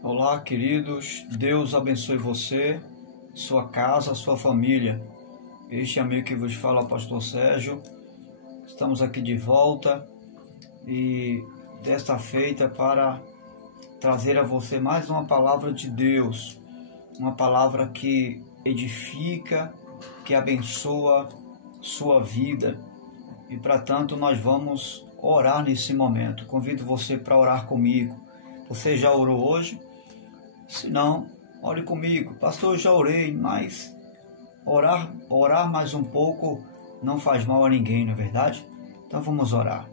Olá, queridos, Deus abençoe você, sua casa, sua família. Este amigo que vos fala, o pastor Sérgio. Estamos aqui de volta e desta feita para trazer a você mais uma palavra de Deus, uma palavra que edifica, que abençoa sua vida. E para tanto nós vamos orar nesse momento. Convido você para orar comigo. Você já orou hoje? Se não, ore comigo. Pastor, eu já orei, mas orar mais um pouco não faz mal a ninguém, não é verdade? Então vamos orar.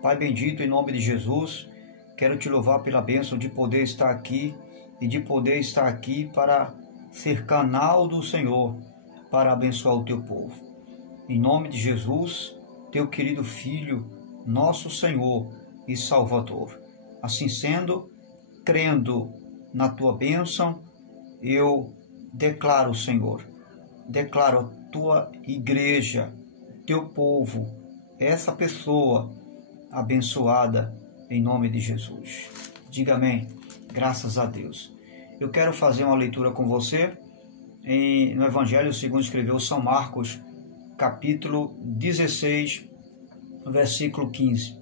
Pai bendito, em nome de Jesus, quero te louvar pela bênção de poder estar aqui e de poder estar aqui para ser canal do Senhor, para abençoar o teu povo. Em nome de Jesus, teu querido Filho, nosso Senhor e Salvador. Assim sendo, crendo na tua bênção, eu declaro, Senhor, declaro a tua igreja, teu povo, essa pessoa abençoada em nome de Jesus. Diga amém. Graças a Deus. Eu quero fazer uma leitura com você no Evangelho segundo escreveu São Marcos, capítulo 16, versículo 15.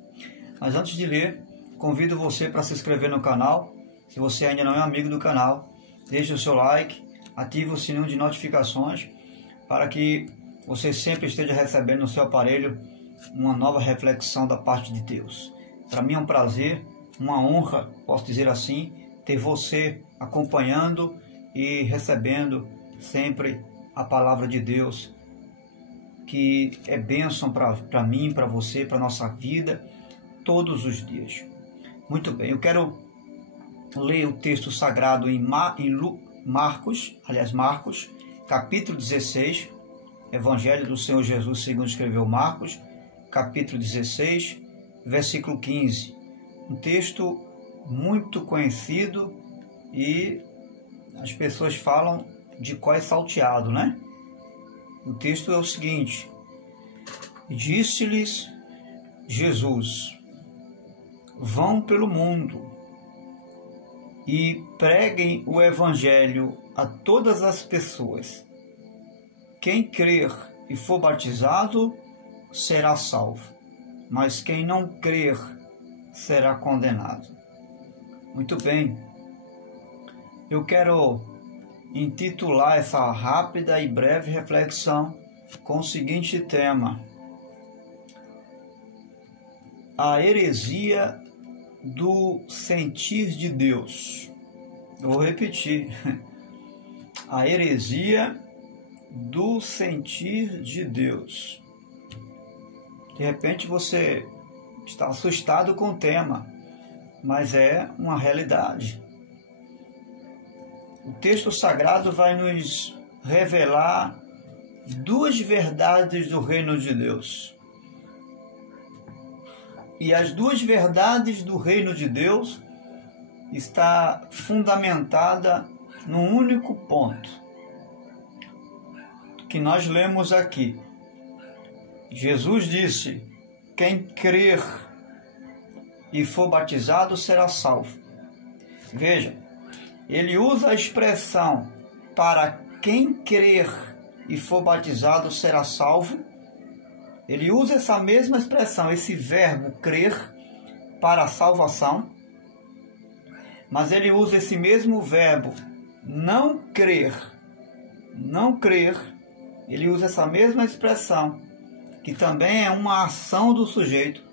Mas antes de ler, convido você para se inscrever no canal. Se você ainda não é amigo do canal, deixe o seu like, ative o sininho de notificações para que você sempre esteja recebendo no seu aparelho uma nova reflexão da parte de Deus. Para mim é um prazer, uma honra, posso dizer assim, ter você acompanhando e recebendo sempre a palavra de Deus, que é bênção para mim, para você, para a nossa vida, todos os dias. Muito bem, eu quero ler o texto sagrado em Marcos, capítulo 16, Evangelho do Senhor Jesus segundo escreveu Marcos, capítulo 16, versículo 15. Um texto muito conhecido e as pessoas falam de cor é salteado, né? O texto é o seguinte: disse-lhes Jesus: vão pelo mundo e preguem o Evangelho a todas as pessoas. Quem crer e for batizado será salvo, mas quem não crer será condenado. Muito bem, eu quero intitular essa rápida e breve reflexão com o seguinte tema: a heresia do sentir de Deus. Eu vou repetir: a heresia do sentir de Deus. De repente você está assustado com o tema, mas é uma realidade. O texto sagrado vai nos revelar duas verdades do reino de Deus. E as duas verdades do reino de Deus está fundamentada num único ponto que nós lemos aqui. Jesus disse: quem crer e for batizado será salvo. Veja, ele usa a expressão para quem crer e for batizado será salvo. Ele usa essa mesma expressão, esse verbo crer, para a salvação. Mas ele usa esse mesmo verbo não crer, ele usa essa mesma expressão, que também é uma ação do sujeito,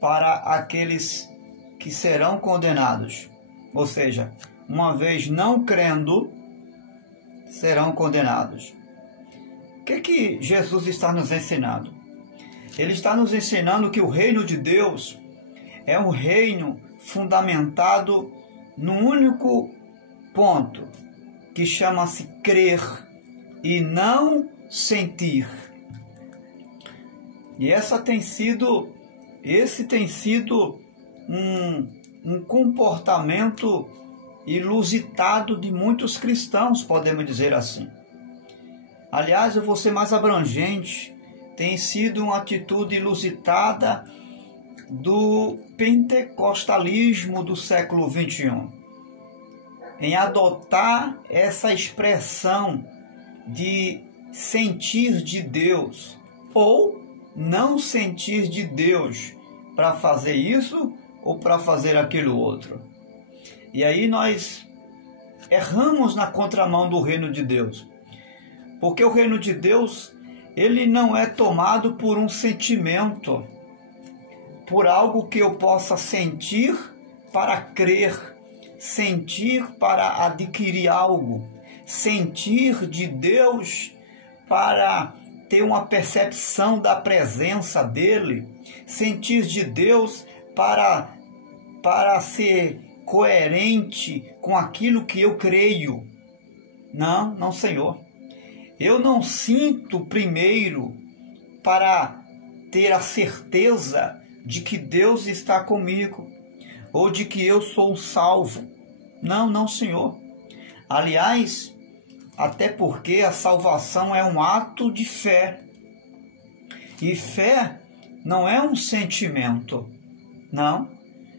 para aqueles que serão condenados. Ou seja, uma vez não crendo, serão condenados. O que Jesus está nos ensinando? Ele está nos ensinando que o reino de Deus é um reino fundamentado num único ponto, que chama-se crer e não sentir. E esse tem sido um comportamento ilusitado de muitos cristãos, podemos dizer assim. Aliás, eu vou ser mais abrangente, tem sido uma atitude ilusitada do pentecostalismo do século XXI. em adotar essa expressão de sentir de Deus ou não sentir de Deus para fazer isso ou para fazer aquilo outro. E aí nós erramos na contramão do reino de Deus, porque o reino de Deus, ele não é tomado por um sentimento, por algo que eu possa sentir para crer, sentir para adquirir algo, sentir de Deus para ter uma percepção da presença dele, sentir de Deus para ser coerente com aquilo que eu creio. Não, não, Senhor. Eu não sinto primeiro para ter a certeza de que Deus está comigo ou de que eu sou salvo. Não, não, Senhor. Aliás, até porque a salvação é um ato de fé. E fé não é um sentimento. Não.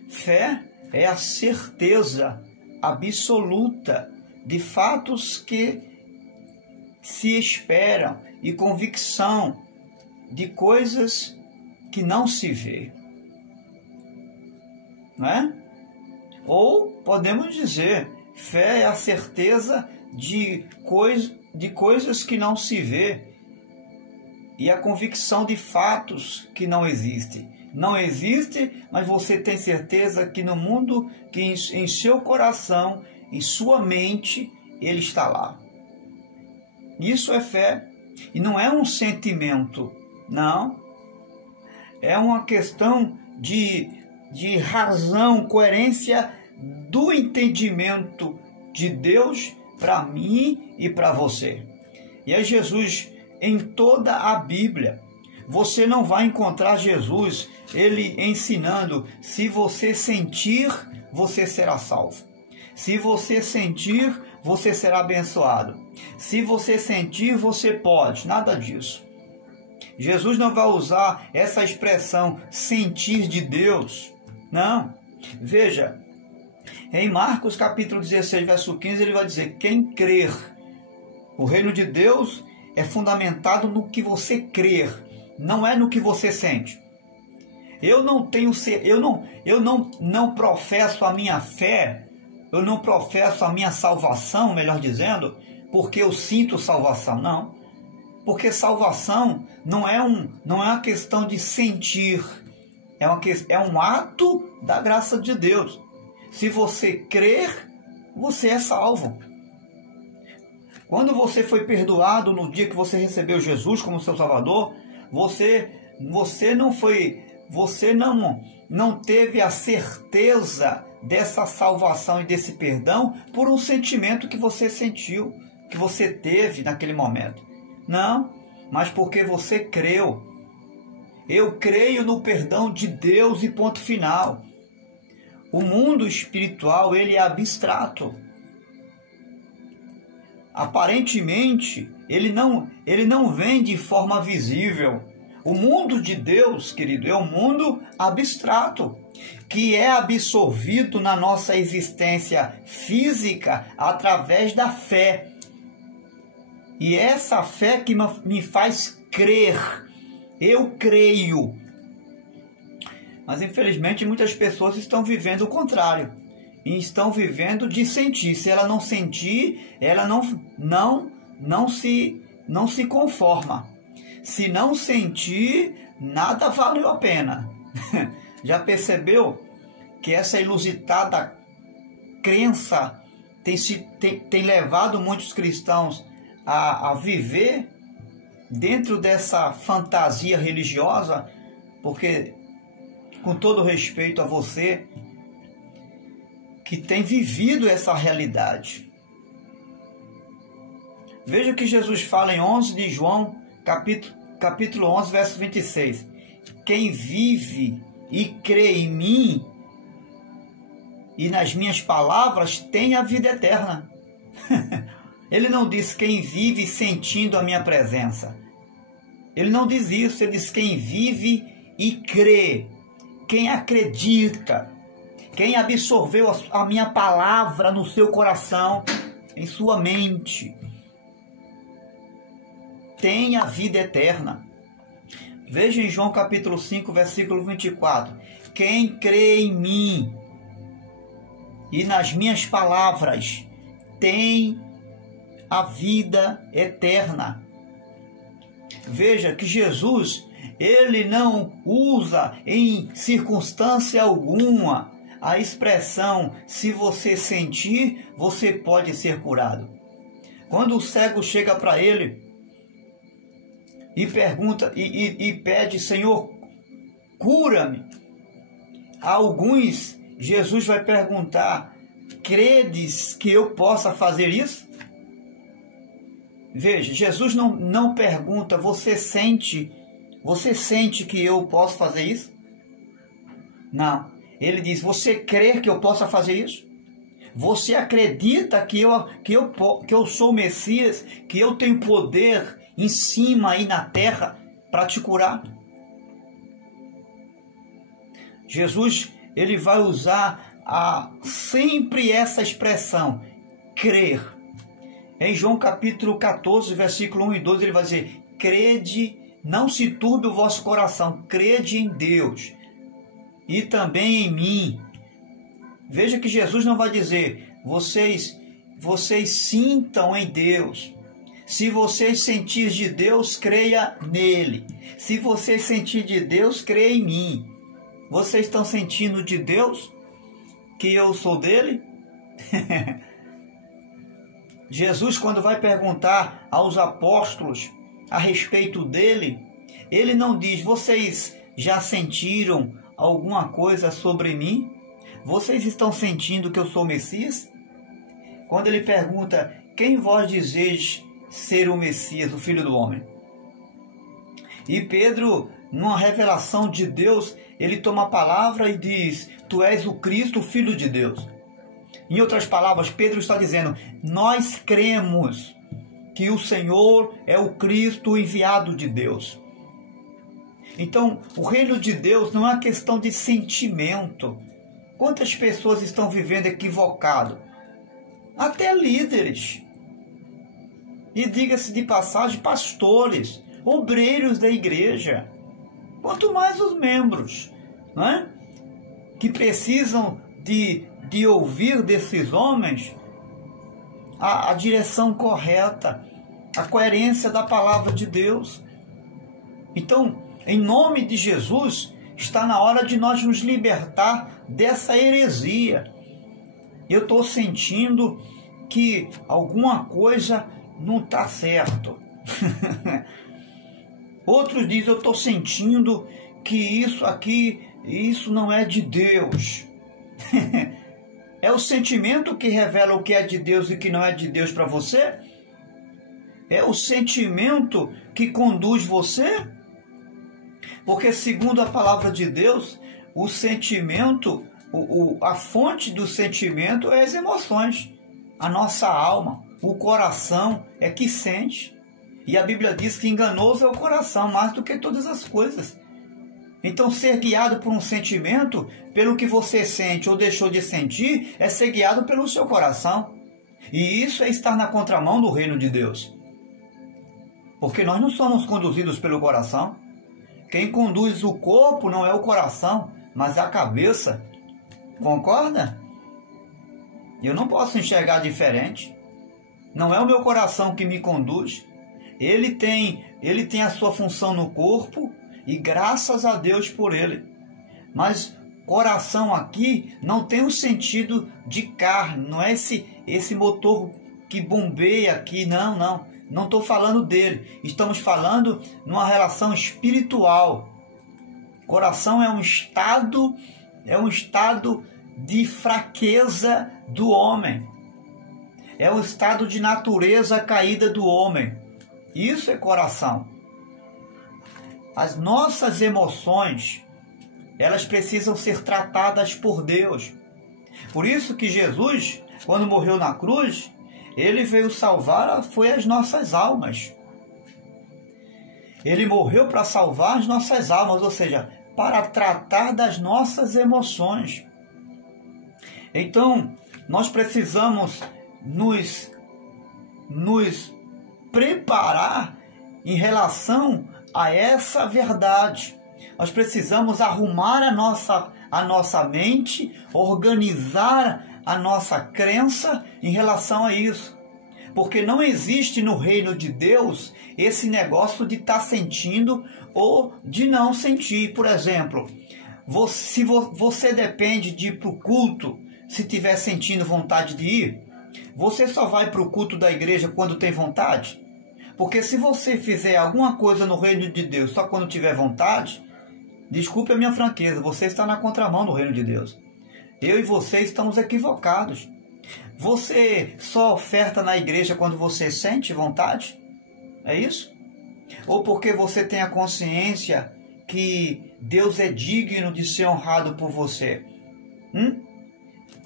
Fé é a certeza absoluta de fatos que se esperam e convicção de coisas que não se vê. Não é? Ou podemos dizer, fé é a certeza de coisas que não se vê e a convicção de fatos que não existem. Não existe, mas você tem certeza que no mundo, que em seu coração, em sua mente, ele está lá. Isso é fé. E não é um sentimento, não. É uma questão de razão, coerência do entendimento de Deus para mim e para você. E é Jesus, em toda a Bíblia, você não vai encontrar Jesus, ele ensinando, se você sentir, você será salvo. Se você sentir, você será abençoado. Se você sentir, você pode. Nada disso. Jesus não vai usar essa expressão sentir de Deus. Não. Veja, em Marcos capítulo 16, verso 15, ele vai dizer, quem crer, o reino de Deus é fundamentado no que você crer, não é no que você sente. Eu não professo a minha fé, eu não professo a minha salvação, melhor dizendo, porque eu sinto salvação, não. Porque salvação não é uma questão de sentir, é um ato da graça de Deus. Se você crer, você é salvo. Quando você foi perdoado no dia que você recebeu Jesus como seu Salvador, você não teve a certeza dessa salvação e desse perdão por um sentimento que você sentiu, que você teve naquele momento. Não, mas porque você creu. Eu creio no perdão de Deus e ponto final. O mundo espiritual, ele é abstrato. Aparentemente, ele não vem de forma visível. O mundo de Deus, querido, é um mundo abstrato, que é absorvido na nossa existência física através da fé. E essa fé que me faz crer. Eu creio. Mas infelizmente muitas pessoas estão vivendo o contrário. E estão vivendo de sentir. Se ela não sentir, ela não se conforma. Se não sentir, nada valeu a pena. Já percebeu que essa inusitada crença tem levado muitos cristãos a viver dentro dessa fantasia religiosa? Porque, com todo respeito a você que tem vivido essa realidade, veja o que Jesus fala em 11 de João, capítulo 11, verso 26. Quem vive e crê em mim e nas minhas palavras tem a vida eterna. Ele não diz quem vive sentindo a minha presença. Ele não diz isso, ele diz quem vive e crê, quem acredita. quem absorveu a minha palavra no seu coração, em sua mente, tem a vida eterna. Veja em João capítulo 5, versículo 24. Quem crê em mim e nas minhas palavras tem a vida eterna. Veja que Jesus, ele não usa em circunstância alguma a expressão se você sentir, você pode ser curado. Quando o cego chega para ele e pergunta e pede, Senhor, cura-me. A alguns, Jesus vai perguntar, credes que eu possa fazer isso? Veja, Jesus não pergunta, você sente que eu posso fazer isso? Não. Ele diz, você crê que eu possa fazer isso? Você acredita que eu sou o Messias, que eu tenho poder em cima aí na terra para te curar? Jesus, ele vai usar sempre essa expressão, crer. Em João capítulo 14, versículo 1 e 12, ele vai dizer, crede, não se turbe o vosso coração, crede em Deus e também em mim. Veja que Jesus não vai dizer, vocês sintam em Deus. Se vocês sentir de Deus, creia nele. Se vocês sentir de Deus, creia em mim. Vocês estão sentindo de Deus que eu sou dele? Jesus, quando vai perguntar aos apóstolos a respeito dele, ele não diz, vocês já sentiram alguma coisa sobre mim? Vocês estão sentindo que eu sou o Messias? Quando ele pergunta, quem vós dizeis ser o Messias, o Filho do Homem? E Pedro, numa revelação de Deus, ele toma a palavra e diz, tu és o Cristo, o Filho de Deus. Em outras palavras, Pedro está dizendo, nós cremos que o Senhor é o Cristo enviado de Deus. Então, o reino de Deus não é uma questão de sentimento. Quantas pessoas estão vivendo equivocado? Até líderes. E diga-se de passagem, pastores, obreiros da igreja. Quanto mais os membros, não é? Que precisam de ouvir desses homens a direção correta, a coerência da palavra de Deus. Então, em nome de Jesus, está na hora de nós nos libertar dessa heresia. Eu estou sentindo que alguma coisa não está certo. Outros dizem, eu estou sentindo que isso não é de Deus. É o sentimento que revela o que é de Deus e que não é de Deus para você? É o sentimento que conduz você? Porque segundo a palavra de Deus, o sentimento, a fonte do sentimento é as emoções. A nossa alma, o coração é que sente. E a Bíblia diz que enganoso é o coração, mais do que todas as coisas. Então, ser guiado por um sentimento, pelo que você sente ou deixou de sentir, é ser guiado pelo seu coração. E isso é estar na contramão do reino de Deus. Porque nós não somos conduzidos pelo coração. Quem conduz o corpo não é o coração, mas a cabeça. Concorda? Eu não posso enxergar diferente. Não é o meu coração que me conduz. Ele tem a sua função no corpo e graças a Deus por ele. Mas coração aqui não tem o sentido de carne, não é esse motor que bombeia aqui, não. Não estou falando dele. Estamos falando numa relação espiritual. Coração é um estado de fraqueza do homem. É um estado de natureza caída do homem. Isso é coração. As nossas emoções, elas precisam ser tratadas por Deus. Por isso que Jesus, quando morreu na cruz, ele veio salvar, foi as nossas almas. Ele morreu para salvar as nossas almas, ou seja, para tratar das nossas emoções. Então, nós precisamos nos preparar em relação a essa verdade. Nós precisamos arrumar a nossa mente, organizar a nossa crença em relação a isso. Porque não existe no reino de Deus esse negócio de estar sentindo ou de não sentir. Por exemplo, se você depende de ir para o culto, se estiver sentindo vontade de ir, você só vai para o culto da igreja quando tem vontade? Porque se você fizer alguma coisa no reino de Deus só quando tiver vontade, desculpe a minha franqueza, você está na contramão do reino de Deus. Eu e você estamos equivocados. Você só oferta na igreja quando você sente vontade? É isso? Ou porque você tem a consciência que Deus é digno de ser honrado por você?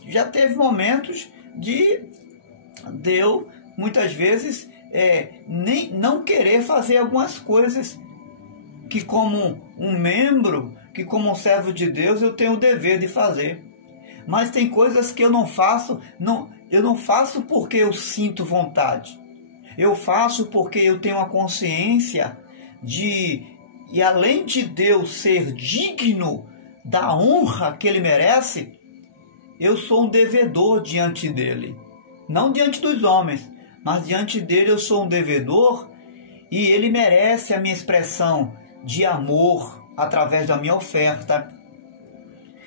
Já teve momentos de eu, muitas vezes, nem não querer fazer algumas coisas que, como um membro, que como um servo de Deus, eu tenho o dever de fazer. Mas tem coisas que eu não faço, eu não faço porque eu sinto vontade. Eu faço porque eu tenho a consciência e além de Deus ser digno da honra que Ele merece, eu sou um devedor diante dEle. Não diante dos homens, mas diante dEle eu sou um devedor e Ele merece a minha expressão de amor através da minha oferta.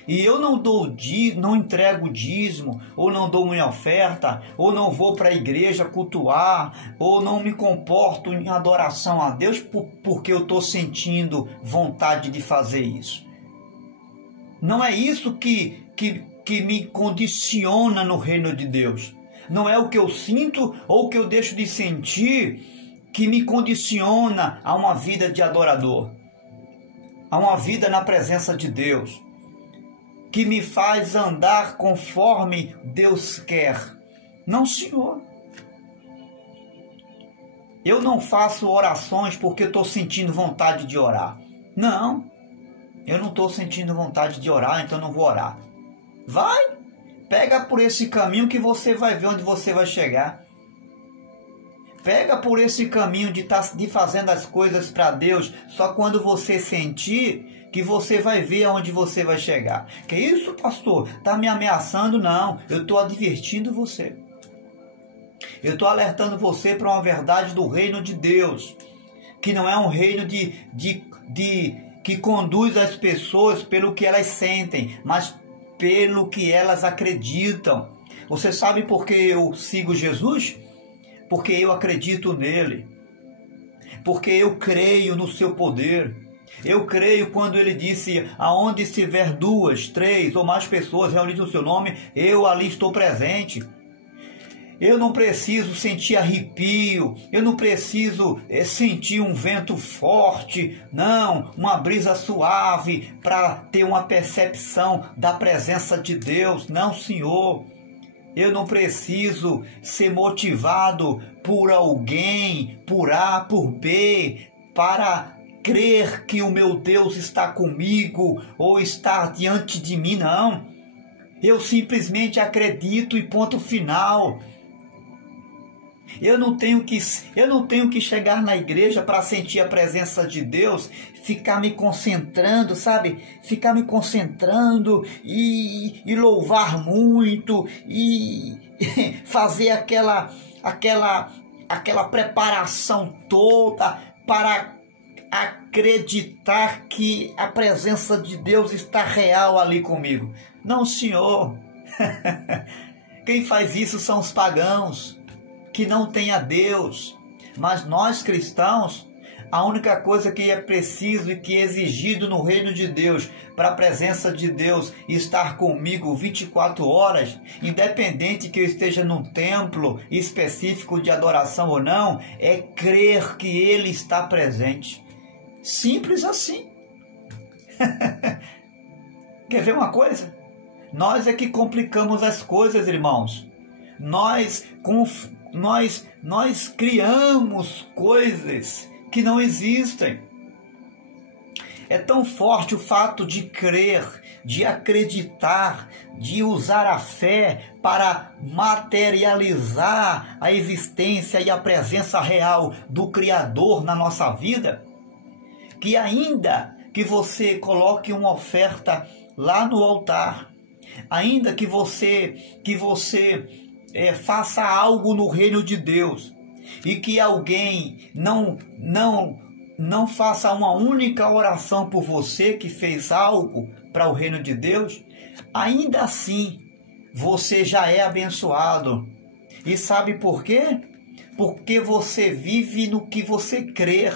E eu não entrego dízimo, ou não dou minha oferta, ou não vou para a igreja cultuar, ou não me comporto em adoração a Deus porque eu estou sentindo vontade de fazer isso. Não é isso que me condiciona no reino de Deus. Não é o que eu sinto ou o que eu deixo de sentir que me condiciona a uma vida de adorador, a uma vida na presença de Deus, que me faz andar conforme Deus quer. Não, Senhor. Eu não faço orações porque estou sentindo vontade de orar. Não, eu não estou sentindo vontade de orar, então não vou orar. Vai, pega por esse caminho que você vai ver onde você vai chegar. Pega por esse caminho de fazendo as coisas para Deus só quando você sentir que você vai ver aonde você vai chegar. Que isso, pastor? Está me ameaçando? Não, eu estou advertindo você. Eu estou alertando você para uma verdade do reino de Deus, que não é um reino que conduz as pessoas pelo que elas sentem, mas pelo que elas acreditam. Você sabe por que eu sigo Jesus? Porque eu acredito nele. Porque eu creio no seu poder. Eu creio quando ele disse, aonde estiver 2, 3 ou mais pessoas reunidas no seu nome, eu ali estou presente. Eu não preciso sentir arrepio, eu não preciso sentir um vento forte, não, uma brisa suave para ter uma percepção da presença de Deus. Não, Senhor. Eu não preciso ser motivado por alguém, por A, por B, para crer que o meu Deus está comigo ou está diante de mim, não. Eu simplesmente acredito e ponto final. Eu não tenho que chegar na igreja para sentir a presença de Deus, ficar me concentrando, sabe? Ficar me concentrando e louvar muito e fazer aquela preparação toda para acreditar que a presença de Deus está real ali comigo. Não, Senhor. Quem faz isso são os pagãos, que não têm a Deus. Mas nós cristãos, a única coisa que é preciso e que é exigido no reino de Deus, para a presença de Deus estar comigo 24 horas, independente que eu esteja num templo específico de adoração ou não, é crer que Ele está presente. Simples assim. Quer ver uma coisa? Nós é que complicamos as coisas, irmãos. Nós criamos coisas que não existem. É tão forte o fato de crer, de acreditar, de usar a fé para materializar a existência e a presença real do Criador na nossa vida, que ainda que você coloque uma oferta lá no altar, ainda que você faça algo no reino de Deus e que alguém não faça uma única oração por você que fez algo para o reino de Deus, ainda assim você já é abençoado. E sabe por quê? Porque você vive no que você crer.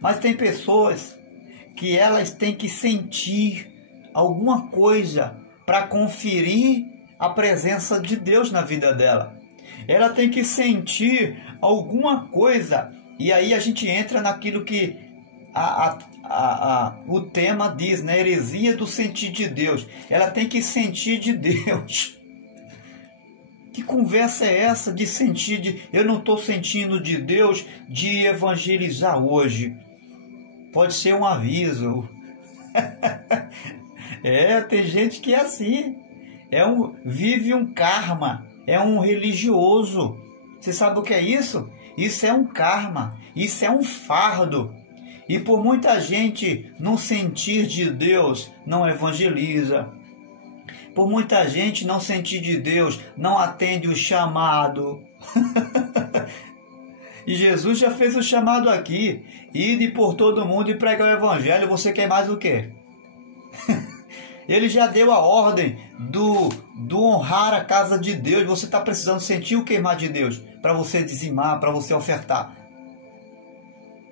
Mas tem pessoas que elas têm que sentir alguma coisa para conferir a presença de Deus na vida dela. Ela tem que sentir alguma coisa. E aí a gente entra naquilo que o tema diz, né? Heresia do sentir de Deus. Ela tem que sentir de Deus. Que conversa é essa de sentir eu não estou sentindo de Deus de evangelizar hoje? Pode ser um aviso. Tem gente que é assim. Vive um karma. É um religioso. Você sabe o que é isso? Isso é um karma. Isso é um fardo. E por muita gente não sentir de Deus, não evangeliza. Por muita gente não sentir de Deus, não atende o chamado. E Jesus já fez o chamado aqui. Ide por todo mundo e pregar o evangelho. Você quer mais o quê? Ele já deu a ordem do honrar a casa de Deus. Você está precisando sentir o queimar de Deus para você dizimar, para você ofertar.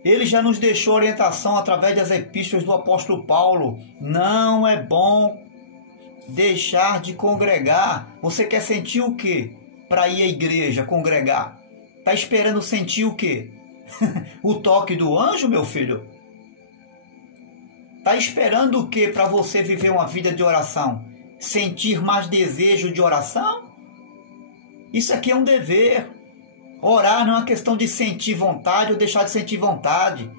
Ele já nos deixou orientação através das epístolas do apóstolo Paulo. Não é bom deixar de congregar. Você quer sentir o quê para ir à igreja, congregar? Está esperando sentir o quê? O toque do anjo, meu filho? Está esperando o quê para você viver uma vida de oração? Sentir mais desejo de oração? Isso aqui é um dever. Orar não é uma questão de sentir vontade ou deixar de sentir vontade.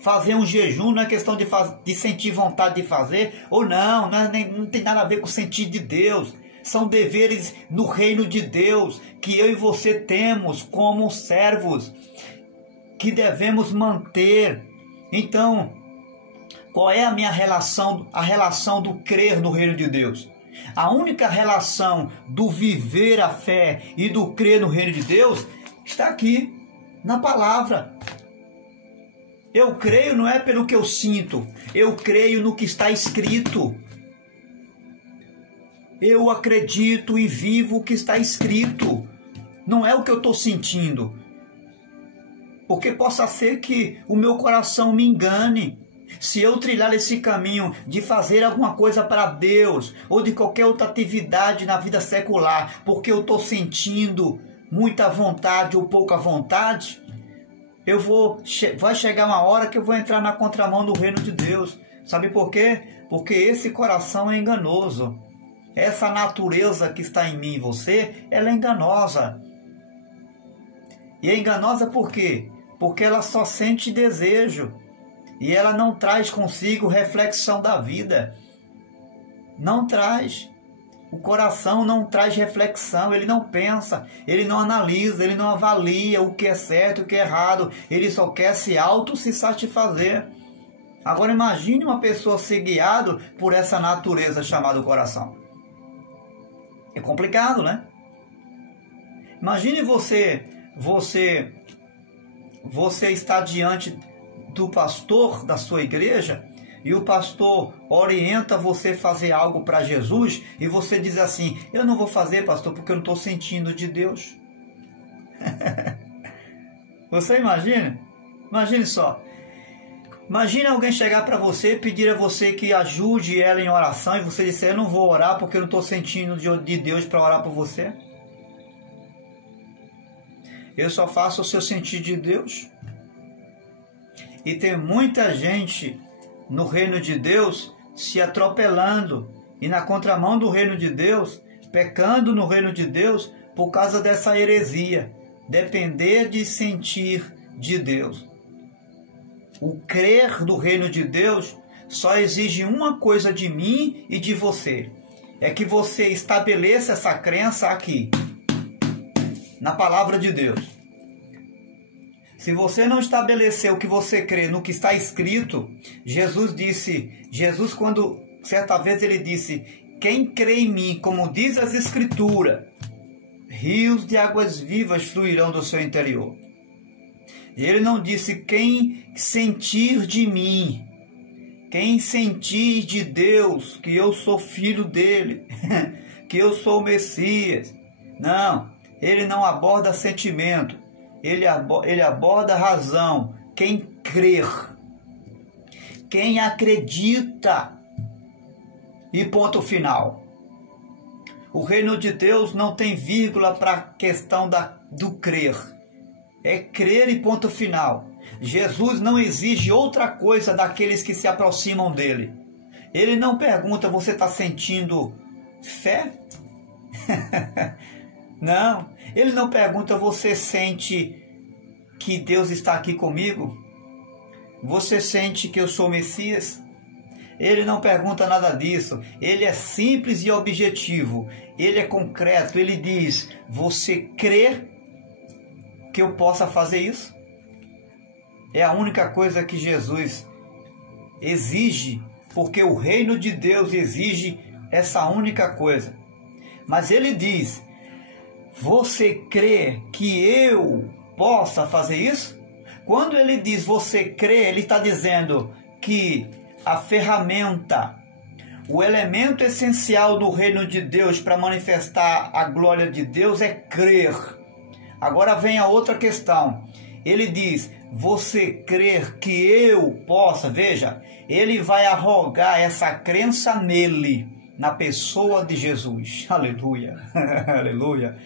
Fazer um jejum não é questão de sentir vontade de fazer ou não. Não tem nada a ver com o sentir de Deus. São deveres no reino de Deus que eu e você temos como servos, que devemos manter. Então, qual é a minha relação? A relação do crer no reino de Deus. A única relação do viver a fé e do crer no reino de Deus está aqui, na palavra. Eu creio não é pelo que eu sinto, eu creio no que está escrito. Eu acredito e vivo o que está escrito. Não é o que eu estou sentindo. Porque possa ser que o meu coração me engane. Se eu trilhar esse caminho de fazer alguma coisa para Deus ou de qualquer outra atividade na vida secular, porque eu estou sentindo muita vontade ou pouca vontade, vai chegar uma hora que eu vou entrar na contramão do reino de Deus. Sabe por quê? Porque esse coração é enganoso. Essa natureza que está em mim e você, ela é enganosa. E é enganosa por quê? Porque ela só sente desejo. E ela não traz consigo reflexão da vida. Não traz. O coração não traz reflexão, ele não pensa, ele não analisa, ele não avalia o que é certo e o que é errado. Ele só quer se satisfazer. Agora imagine uma pessoa ser guiado por essa natureza chamada coração. É complicado, né? Imagine você está diante do pastor da sua igreja e o pastor orienta você a fazer algo para Jesus e você diz assim: eu não vou fazer, pastor, porque eu não estou sentindo de Deus. Você imagina? Imagine só. Imagine alguém chegar para você e pedir a você que ajude ela em oração e você disser: eu não vou orar porque eu não estou sentindo de Deus para orar por você. Eu só faço o seu sentir de Deus. E tem muita gente no reino de Deus se atropelando e na contramão do reino de Deus, pecando no reino de Deus por causa dessa heresia, depender de sentir de Deus. O crer do reino de Deus só exige uma coisa de mim e de você. É que você estabeleça essa crença aqui, na palavra de Deus. Se você não estabelecer o que você crê no que está escrito, Jesus quando certa vez ele disse, quem crê em mim, como diz as Escrituras, rios de águas vivas fluirão do seu interior. Ele não disse quem sentir de mim, quem sentir de Deus, que eu sou filho dele, que eu sou o Messias. Não, ele não aborda sentimento, ele aborda razão. Quem crer, quem acredita, e ponto final. O reino de Deus não tem vírgula para a questão do crer. É crer e ponto final. Jesus não exige outra coisa daqueles que se aproximam dele. Ele não pergunta, você está sentindo fé? Não. Ele não pergunta, você sente que Deus está aqui comigo? Você sente que eu sou o Messias? Ele não pergunta nada disso. Ele é simples e objetivo. Ele é concreto. Ele diz, você crê que eu possa fazer isso? É a única coisa que Jesus exige, porque o reino de Deus exige essa única coisa. Mas ele diz, você crê que eu possa fazer isso? Quando ele diz você crê, ele está dizendo que a ferramenta, o elemento essencial do reino de Deus para manifestar a glória de Deus é crer. Agora vem a outra questão. Ele diz, você crer que eu possa? Veja, ele vai arrogar essa crença nele, na pessoa de Jesus. Aleluia, aleluia.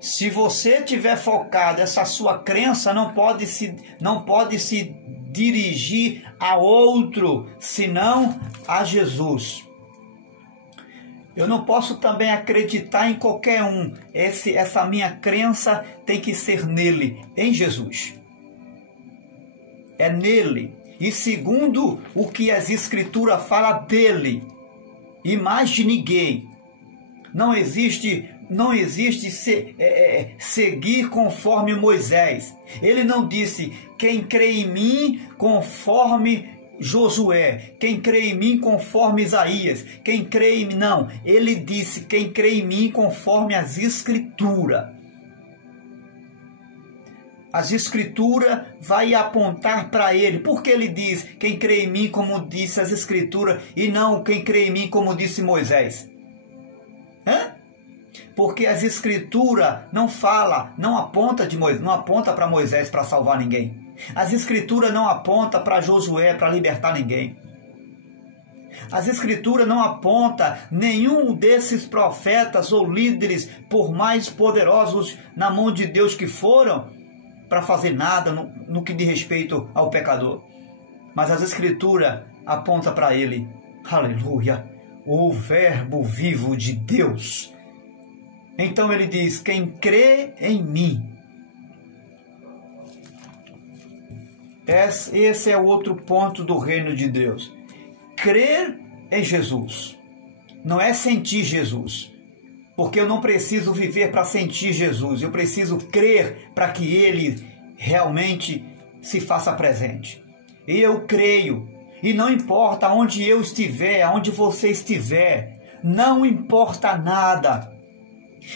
Se você tiver focado, essa sua crença não pode se dirigir a outro, senão a Jesus. Eu não posso também acreditar em qualquer um. Essa minha crença tem que ser nele, em Jesus. É nele. E segundo o que as Escrituras falam dele, e mais de ninguém. Não existe seguir conforme Moisés. Ele não disse, quem crê em mim conforme Josué, quem crê em mim conforme Isaías, quem crê em mim, não. Ele disse, quem crê em mim conforme as Escrituras. As Escrituras vai apontar para ele. Por que ele diz, quem crê em mim como disse as Escrituras, e não quem crê em mim como disse Moisés? Porque as Escrituras não aponta para Moisés para salvar ninguém. As Escrituras não aponta para Josué para libertar ninguém. As Escrituras não aponta nenhum desses profetas ou líderes, por mais poderosos na mão de Deus que foram, para fazer nada no que diz respeito ao pecador. Mas as Escrituras aponta para ele. Aleluia! O verbo vivo de Deus. Então ele diz, quem crê em mim. Esse é o outro ponto do reino de Deus. Crer em Jesus. Não é sentir Jesus. Porque eu não preciso viver para sentir Jesus. Eu preciso crer para que ele realmente se faça presente. E eu creio. E não importa onde eu estiver, onde você estiver. Não importa nada.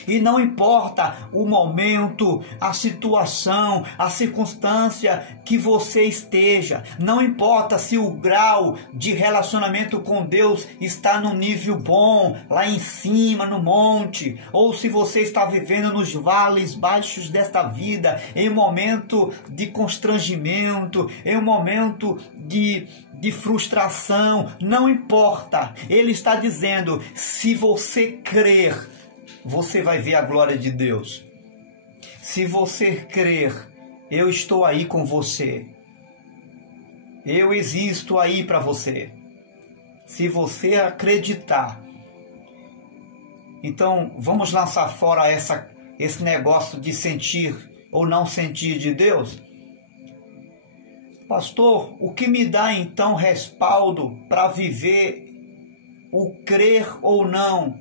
E não importa o momento, a situação, a circunstância que você esteja. Não importa se o grau de relacionamento com Deus está no nível bom, lá em cima, no monte. Ou se você está vivendo nos vales baixos desta vida, em um momento de constrangimento, em um momento de frustração. Não importa. Ele está dizendo, se você crer, você vai ver a glória de Deus. Se você crer, eu estou aí com você. Eu existo aí para você. Se você acreditar. Então, vamos lançar fora esse negócio de sentir ou não sentir de Deus? Pastor, o que me dá então respaldo para viver o crer ou não,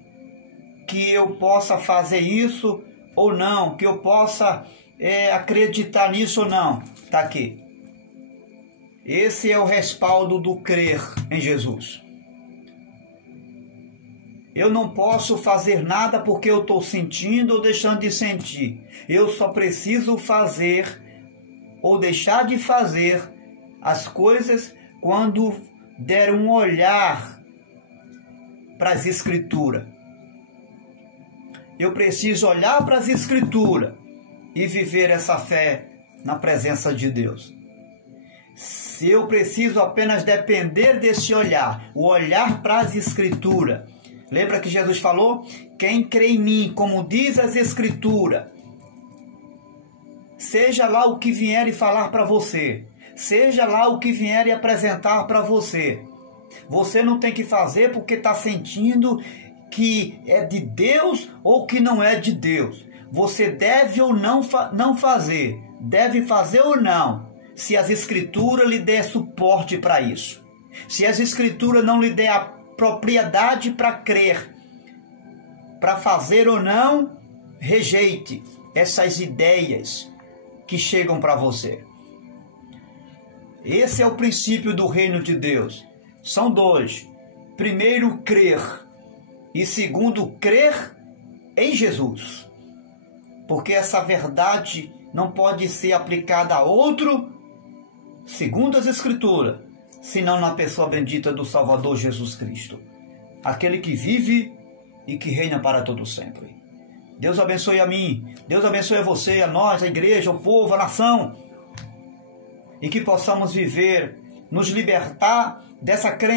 que eu possa fazer isso ou não, que eu possa acreditar nisso ou não? Está aqui. Esse é o respaldo do crer em Jesus. Eu não posso fazer nada porque eu estou sentindo ou deixando de sentir. Eu só preciso fazer ou deixar de fazer as coisas quando der um olhar para as Escrituras. Eu preciso olhar para as Escrituras e viver essa fé na presença de Deus. Se eu preciso apenas depender desse olhar, o olhar para as Escrituras. Lembra que Jesus falou? Quem crê em mim, como diz as Escrituras, seja lá o que vier e falar para você, seja lá o que vier e apresentar para você, você não tem que fazer porque está sentindo que é de Deus ou que não é de Deus. Você deve ou não fazer, deve fazer ou não, se as Escrituras lhe der suporte para isso. Se as Escrituras não lhe der a propriedade para crer, para fazer ou não, rejeite essas ideias que chegam para você. Esse é o princípio do reino de Deus. São dois. Primeiro, crer. E segundo, crer em Jesus. Porque essa verdade não pode ser aplicada a outro, segundo as Escrituras, senão na pessoa bendita do Salvador Jesus Cristo, aquele que vive e que reina para todo sempre. Deus abençoe a mim, Deus abençoe a você, a nós, a igreja, o povo, a nação, e que possamos viver, nos libertar dessa crença